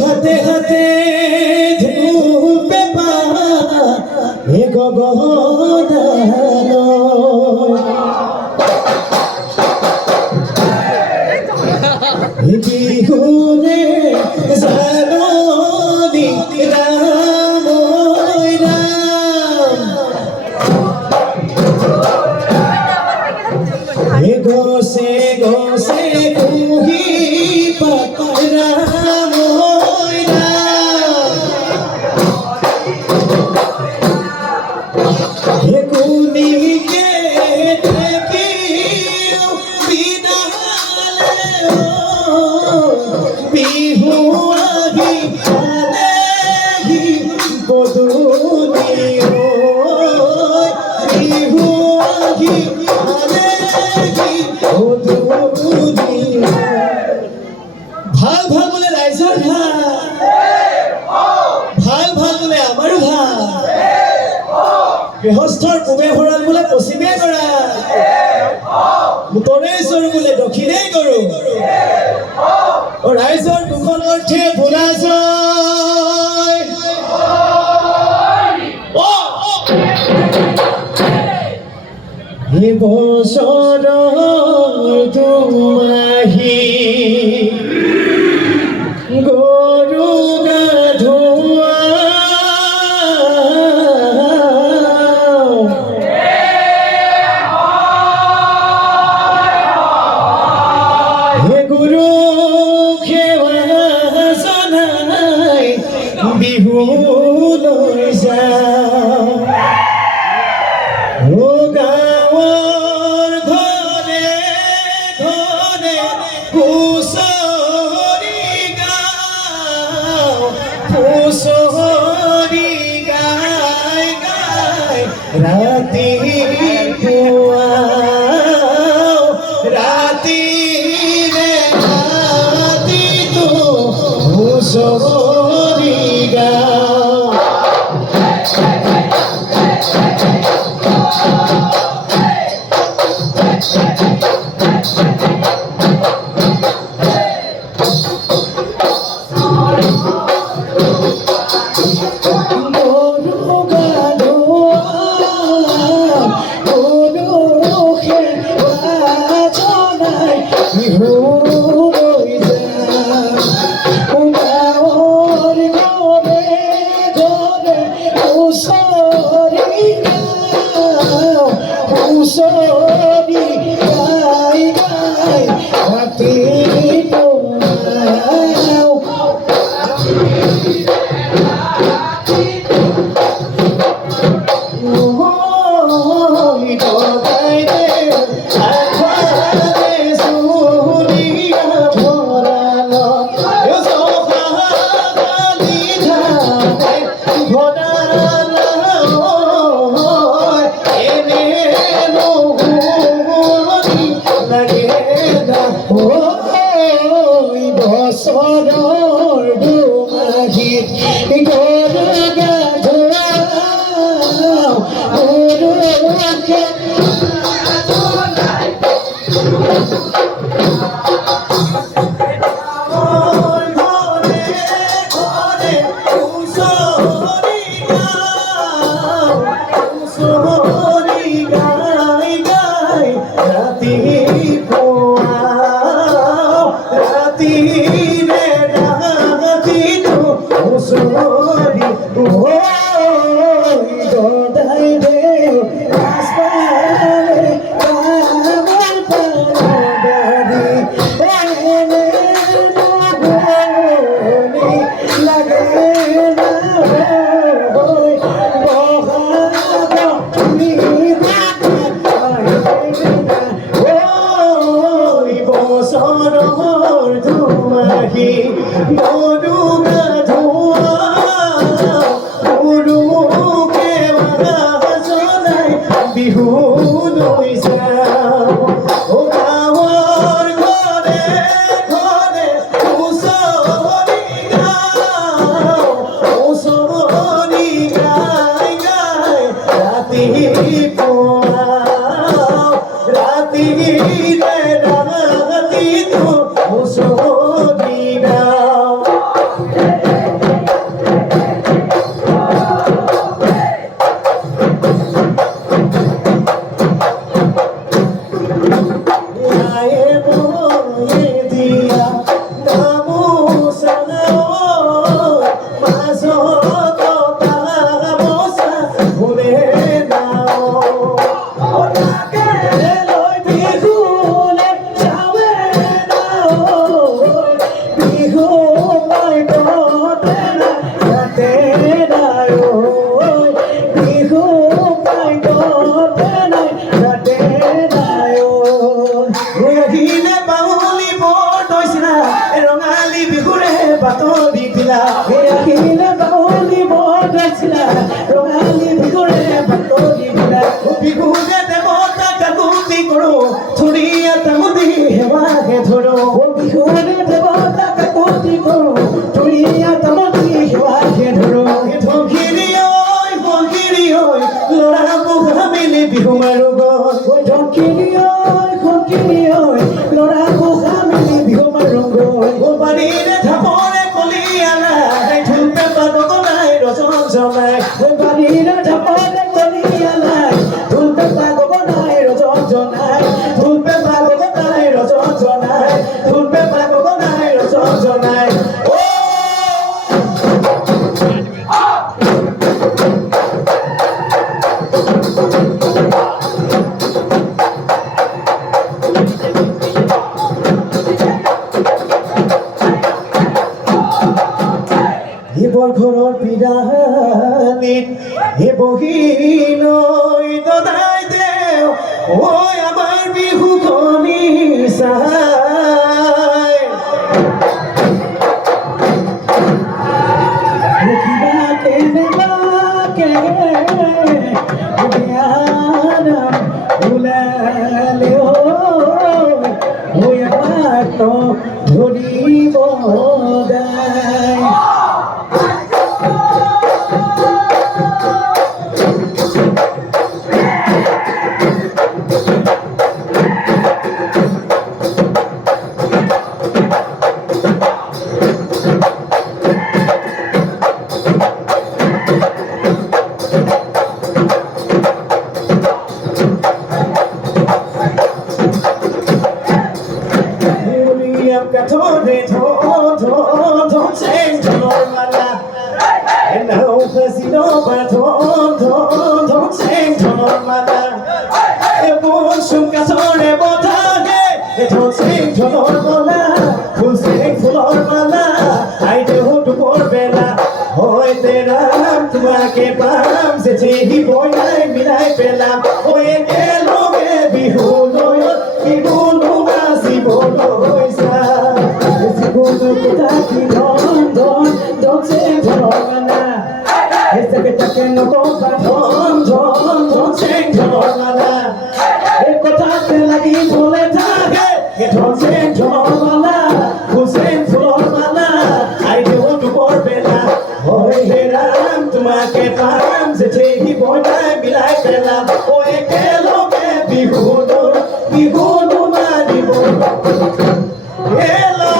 হাতে হাতে ধূপে পা গগনালো বিহুরে জাননি রাম রাম গোসে গোসে কুহি রাম কুনিকে দেখি বিনালে বিহু আহি আলেহি বদুনি বিহু আহি আলেহি বদুনি ভাল ভাল বোলে ৰাইজৰ ভাল ভাল বোলে আমাৰো ভাল গৃহস্থৰ পূবে ভঁৰাল বোলে পশ্চিমে কৰা উত্তৰেই চৰু বোলে দক্ষিণেই কৰো ৰাইজৰ দুখন অৰ্থে ভোলা যায় বছৰৰ দুমাহী গৰু গা ধোৱা গুৰু সেৱা জনাই বিহুলৈ যাওঁ গাঁৱৰ ঘৰে ঘৰে হুঁচৰি গাওঁ হুঁচৰি গাই গাই ৰাতিপুৱা ৰাতিৰে ৰাতিটো হুঁচৰি গাওঁ বছৰৰ দুমাহীত গৰু গা ধোৱাওঁ গৰুকে বিহুলৈ যাওঁ গাঁৱৰ ঘৰে ঘৰে হুঁচৰি গাওঁ বৰ ঘৰৰ পিৰালিত হে বহি লৈ দদাই দেও ঐ আমাৰ বিহু কণী চাই কিবা কেনেবাকে বিয়ানাম ওলালে ঐ আমাক ধৰিব দায় Don't change your mala. And now, Casino, but don't change your mala. A bush, Casone, Botane, don't change your mala. Who's saying for mala? I do to poor Bella. Oh, there are to my kebab, the boy, I mean, I fell up. Oh, hello, baby, who know you know, boys. Don't say Jolana. It's a bit of no go, but don't say Jolana. If the task like it will let it don't say Jolana. Who sent Jolana? I do to Corbella. Oh, here I am to my farm. The tea boy, I be like Bella. Oh, hello, baby, who know, we go to my hello.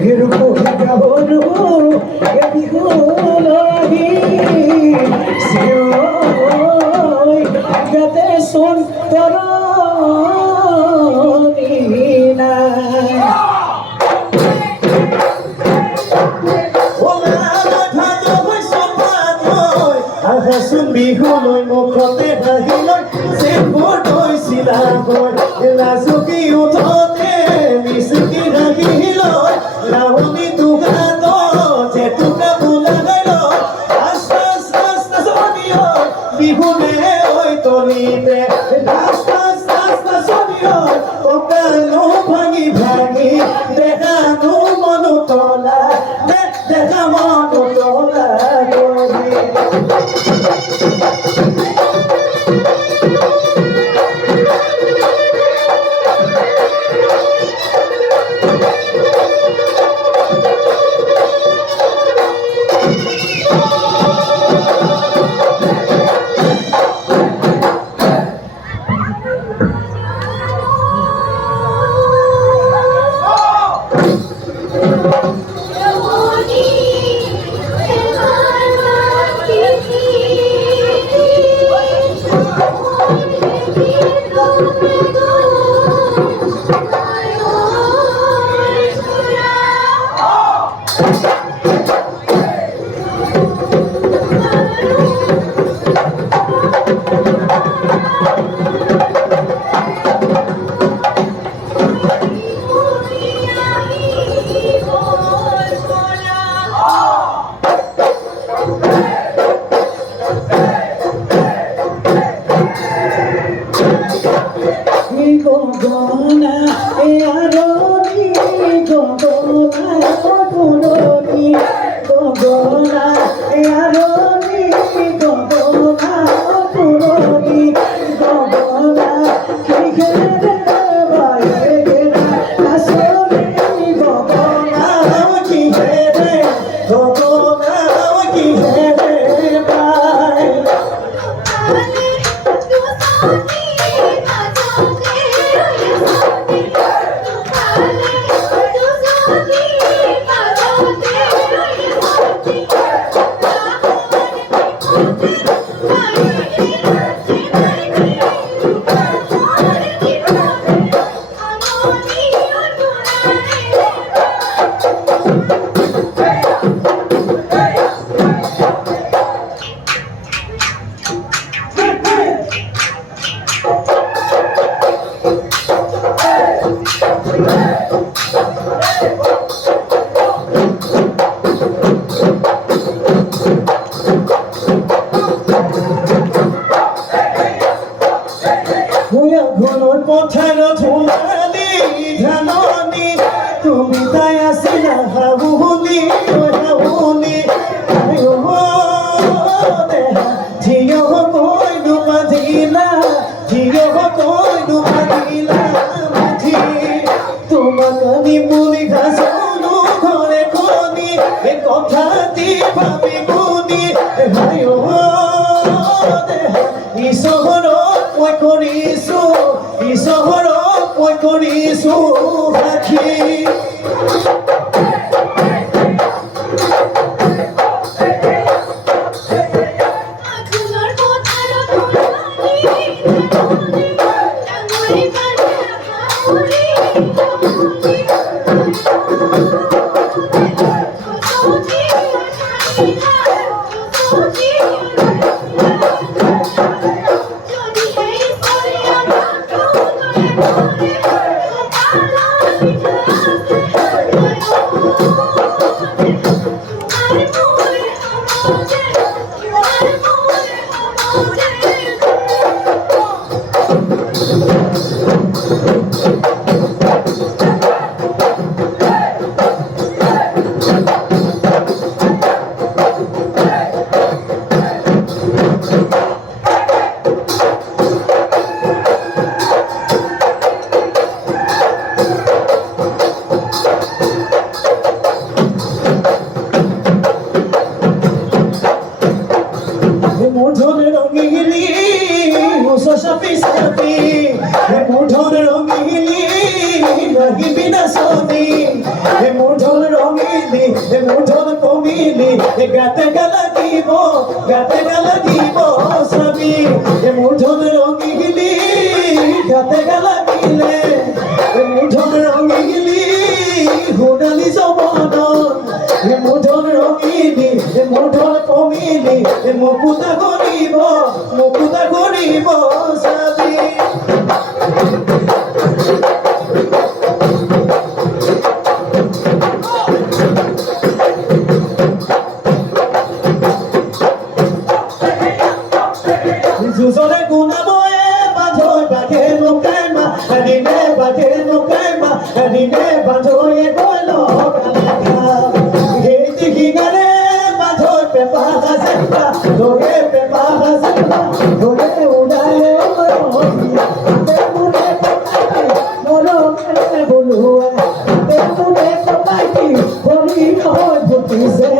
Beautiful, দুগানো যে টুকা বুলা গেল আস্তে আস্তে আস্তে সবিও বিহুনে ওই তলিতে আস্তে আস্তে আস্তে সবিও ওকানো ভাঙি ভাঙি দেখানো মনো তোলা দেখা মনো তোলা করি গগনা এ আরনি গগনা পুরনি গগনা এ আরনি গগনা পুরনি গগনা কি খেলে বাইরে গেলা আসলে গগনা কি খেলে গগনা কি খেলে বাই ঘন পথার ধুলানি ধাননি তুমি তাই আসিলা হাউলি হাউলি ঝিও কই ডুবাধিলা ঝিও কই ডুবাধিলা বুঝি তোমাকে মুড়ি ঘাসনু ঘরে কোনি এ কথাটি ভাবি গুনি ভাইও ইসহর মই কৰিছো ইসহৰ মই কৰিছো ৰাখি গাতে গালা দিব সবই মুঠোন রঙিলি গাতে গালা দিলে মুঠোন রঙিলি হুনালি জবন মুঠোন রঙিলি মুঠোন কমিলি মুকুতা করিব সবই পিছে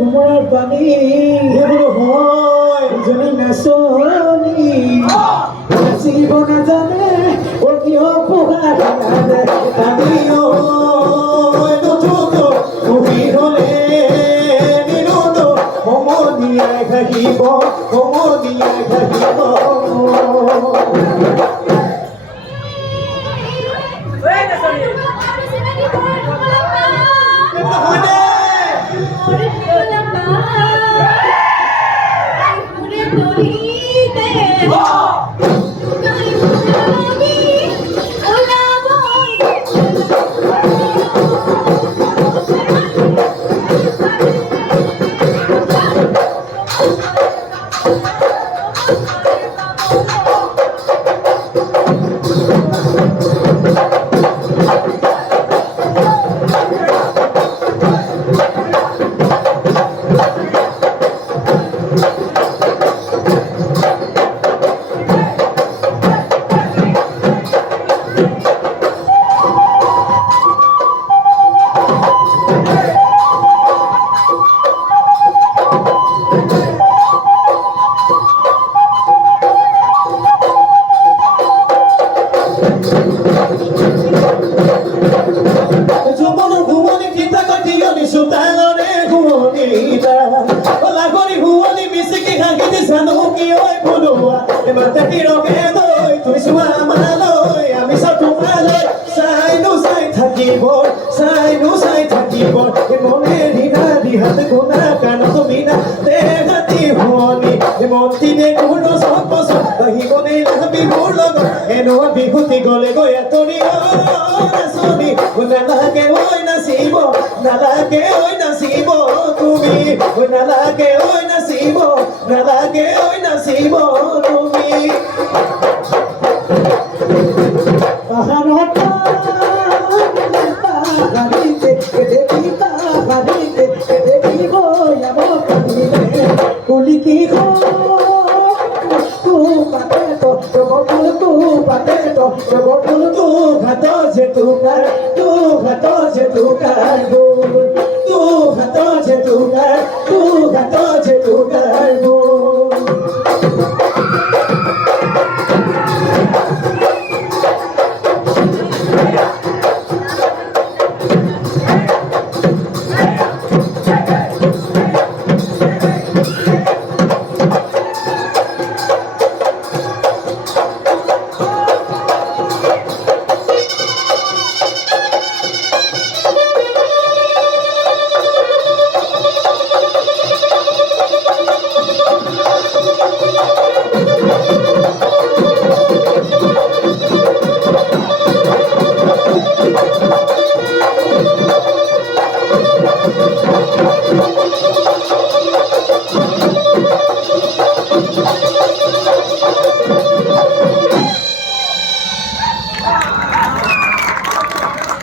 কুমড়ার পানি জনী নাচনি নাচিব নাজানে ও কি অপহার আমিও তুমি হলে নিরোধ সমনিয়াই ঘাহিব সমনিয়াই ঘাহিব বিহুতি গলে গৈ এতনি নাচনি নালাগে ঐ নাচিব নালাগে ঐ নাচিব তুমি নালাগে ঐ নাচিব নালাগে ঐ নাচিব তুমি tu gato je tu car